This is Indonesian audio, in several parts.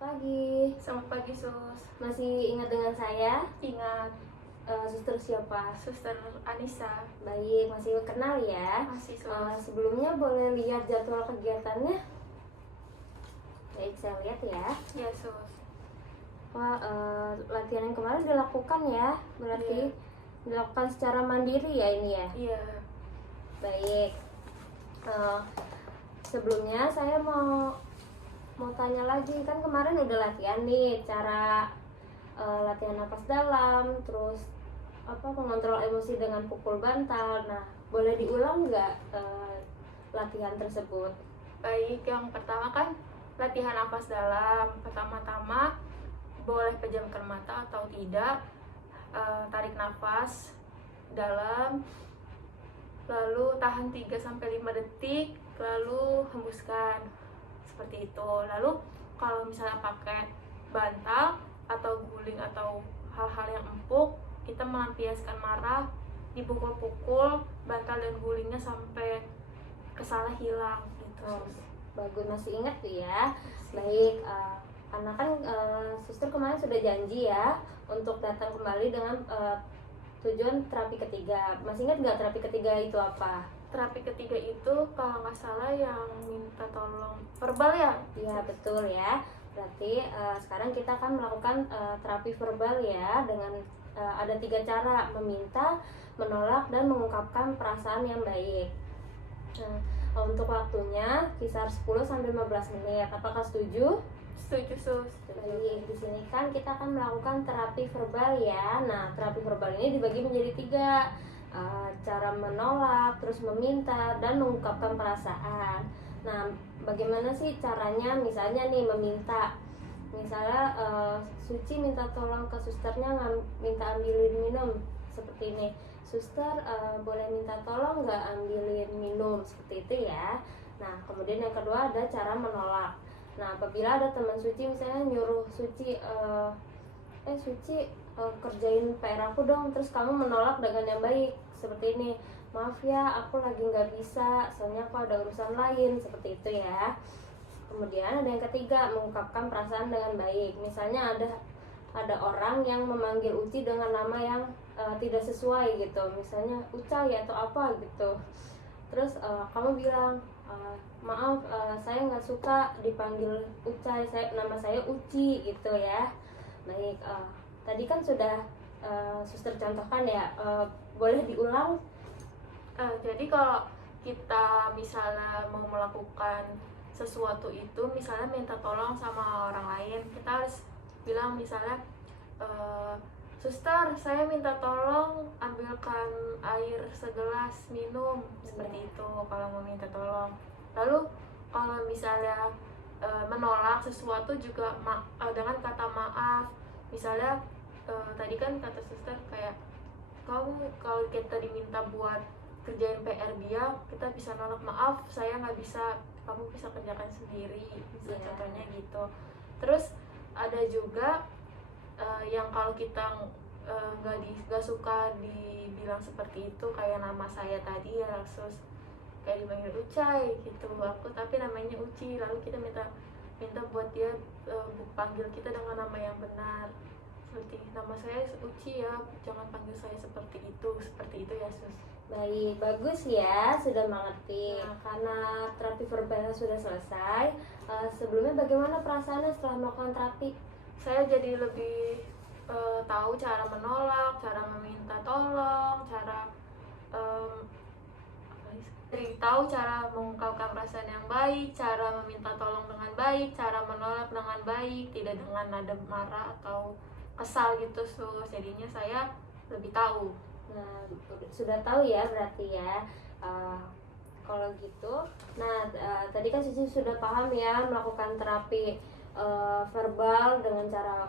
pagi. Selamat pagi, Sus. Masih ingat dengan saya? Ingat, Suster siapa? Suster Anissa. Baik, masih kenal ya? Masih, Sus. Sebelumnya boleh lihat jadwal kegiatannya? Baik, saya lihat ya. Ya, Sus. Latihan yang kemarin dilakukan ya? Berarti dilakukan secara mandiri ya ini ya? Iya. Baik. Sebelumnya saya mau tanya lagi, kan kemarin udah latihan nih cara latihan napas dalam, terus mengontrol emosi dengan pukul bantal. Nah, boleh diulang nggak latihan tersebut? Baik, yang pertama kan latihan nafas dalam. Pertama-tama boleh pejamkan mata atau tidak. Tarik nafas dalam, lalu tahan 3-5 detik, lalu hembuskan. Seperti itu. Lalu kalau misalnya pakai bantal atau guling atau hal-hal yang empuk, kita melampiaskan marah, dipukul-pukul bantal dan gulingnya sampai kesalnya hilang gitu. Bagus, masih ingat tuh ya. Baik, karena kan suster kemarin sudah janji ya untuk datang kembali dengan tujuan terapi ketiga. Masih ingat nggak terapi ketiga itu apa? Terapi ketiga itu kalau nggak salah yang minta tolong verbal ya? Iya, betul ya. Berarti sekarang kita akan melakukan terapi verbal ya, dengan ada 3 cara: meminta, menolak, dan mengungkapkan perasaan yang baik. Untuk waktunya kisar 10-15 menit. Apakah setuju? Setuju, Sus. Baik, di sini kan kita akan melakukan terapi verbal ya. Nah, terapi verbal ini dibagi menjadi 3. Cara menolak, terus meminta, dan mengungkapkan perasaan. Nah, bagaimana sih caranya? Misalnya nih, meminta. Misalnya Suci minta tolong ke susternya minta ambilin minum seperti ini. Suster, boleh minta tolong nggak ambilin minum, seperti itu ya. Nah, kemudian yang kedua ada cara menolak. Nah, apabila ada teman Suci misalnya nyuruh Suci, Suci, kerjain PR aku dong, terus kamu menolak dengan yang baik seperti ini: maaf ya, aku lagi nggak bisa, soalnya aku ada urusan lain, seperti itu ya. Kemudian ada yang ketiga, mengungkapkan perasaan dengan baik. Misalnya ada orang yang memanggil Uci dengan nama yang tidak sesuai gitu, misalnya Ucai atau apa gitu. Terus kamu bilang, maaf, saya nggak suka dipanggil Ucai, nama saya Uci gitu ya. Baik, tadi kan sudah suster contohkan ya, boleh diulang? Jadi kalau kita misalnya mau melakukan sesuatu itu, misalnya minta tolong sama orang lain, kita harus bilang misalnya, suster, saya minta tolong ambilkan air segelas minum, seperti itu kalau mau minta tolong. Lalu kalau misalnya menolak sesuatu juga dengan kata maaf. Misalnya tadi kan kata suster kayak, kamu kalau kita diminta buat kerjain PR dia, kita bisa nolak, maaf saya nggak bisa, kamu bisa kerjakan sendiri, contohnya gitu. Terus ada juga yang kalau kita nggak suka dibilang seperti itu, kayak nama saya tadi ya, terus kayak dipanggil Ucai gitu, aku tapi namanya Uci, lalu kita minta buat dia panggil kita dengan nama yang benar, seperti nama saya Uci ya, jangan panggil saya seperti itu ya, Sus. Baik, bagus ya, sudah mengerti. Karena terapi verbalnya sudah selesai, sebelumnya bagaimana perasaannya setelah melakukan terapi? Saya jadi lebih tahu cara menolak, cara meminta tolong, jadi tahu cara mengungkapkan perasaan yang baik, cara meminta tolong dengan baik, cara menolak dengan baik, tidak dengan nada marah atau kesal gitu, Sus. Jadinya saya lebih tahu. Nah, sudah tahu ya berarti ya. Kalau gitu, nah tadi kan Suci sudah paham ya melakukan terapi verbal dengan cara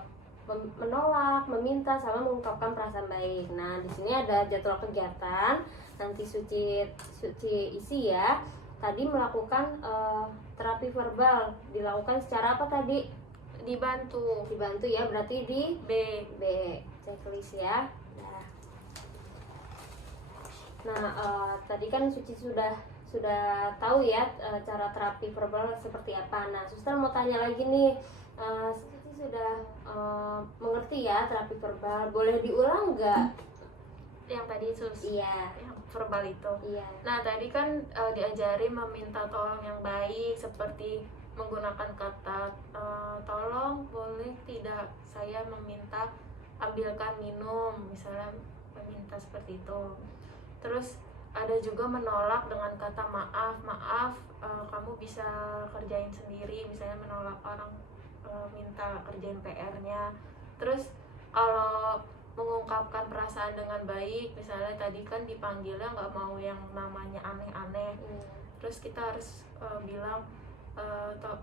menolak, meminta, sama mengungkapkan perasaan baik. Nah, di sini ada jadwal kegiatan. Nanti Suci isi ya. Tadi melakukan terapi verbal dilakukan secara apa tadi? Dibantu Ya, berarti di B. Checklist ya. Nah, tadi kan Suci sudah tahu ya cara terapi verbal seperti apa. Nah, suster mau tanya lagi nih, Siti sudah mengerti ya terapi verbal. Boleh diulang nggak? Yang tadi sus, Iya. yang verbal itu. Iya. Nah tadi kan diajari meminta tolong yang baik, seperti menggunakan kata tolong boleh tidak saya meminta ambilkan minum, misalnya meminta seperti itu. Terus ada juga menolak dengan kata maaf, maaf kamu bisa kerjain sendiri, misalnya menolak orang minta kerjain PR-nya. Terus kalau mengungkapkan perasaan dengan baik, misalnya tadi kan dipanggilnya nggak mau yang namanya aneh-aneh, terus kita harus bilang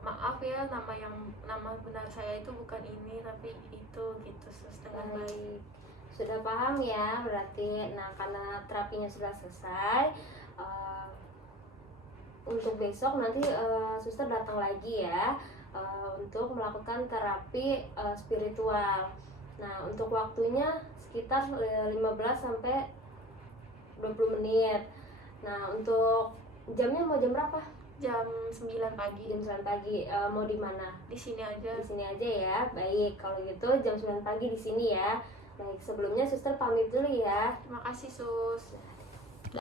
maaf ya, nama benar saya itu bukan ini tapi itu, gitu sus, dengan baik. Sudah paham ya berarti. Nah karena terapinya sudah selesai, untuk besok nanti suster datang lagi ya untuk melakukan terapi spiritual. Nah untuk waktunya sekitar 15 sampai 20 menit. Nah untuk jamnya mau jam berapa? Jam 9 pagi. Jam 9 pagi. Mau di mana? Di sini aja. Di sini aja ya. Baik, kalau gitu jam 9 pagi di sini ya. Baik, sebelumnya suster pamit dulu ya. Terima kasih sus.